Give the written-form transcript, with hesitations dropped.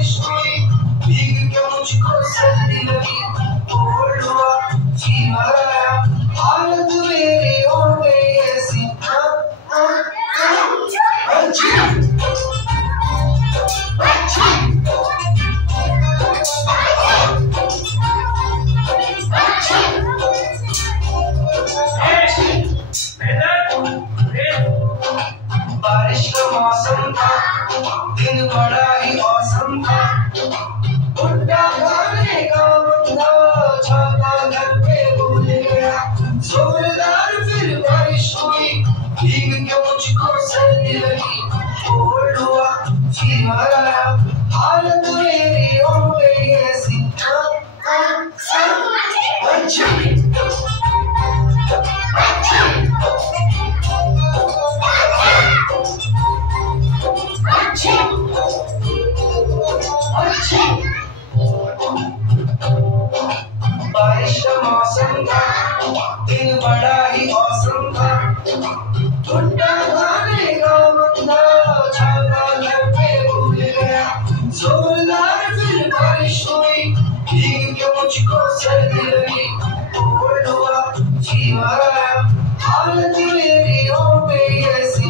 बारिश हुई, भीग के मुझको सर्दी लगी, कोल्ड हुआ फीवर आया, हालत मेरी हो गई ऐसी। बारिश का मौसम था, दिन बड़ा ही औसम था, भुट्टा खाने का बंदा छाता घर पे भूल गया, जोरदार फिर बारिश हुई, भीग के मुझको सर्दी लगी, कोल्ड हुआ फीवर आया, हालत मेरी हो गई ऐसी। बारिश का मौसम था, दिन बड़ा ही औसम था, भुट्टा खाने का बंदा छाता घर पे भूल गया, जोरदार फिर बारिश हुई, भीग के मुझको सर्दी लगी, कोल्ड हुआ फीवर आया, हालत मेरी हो गई ऐसी।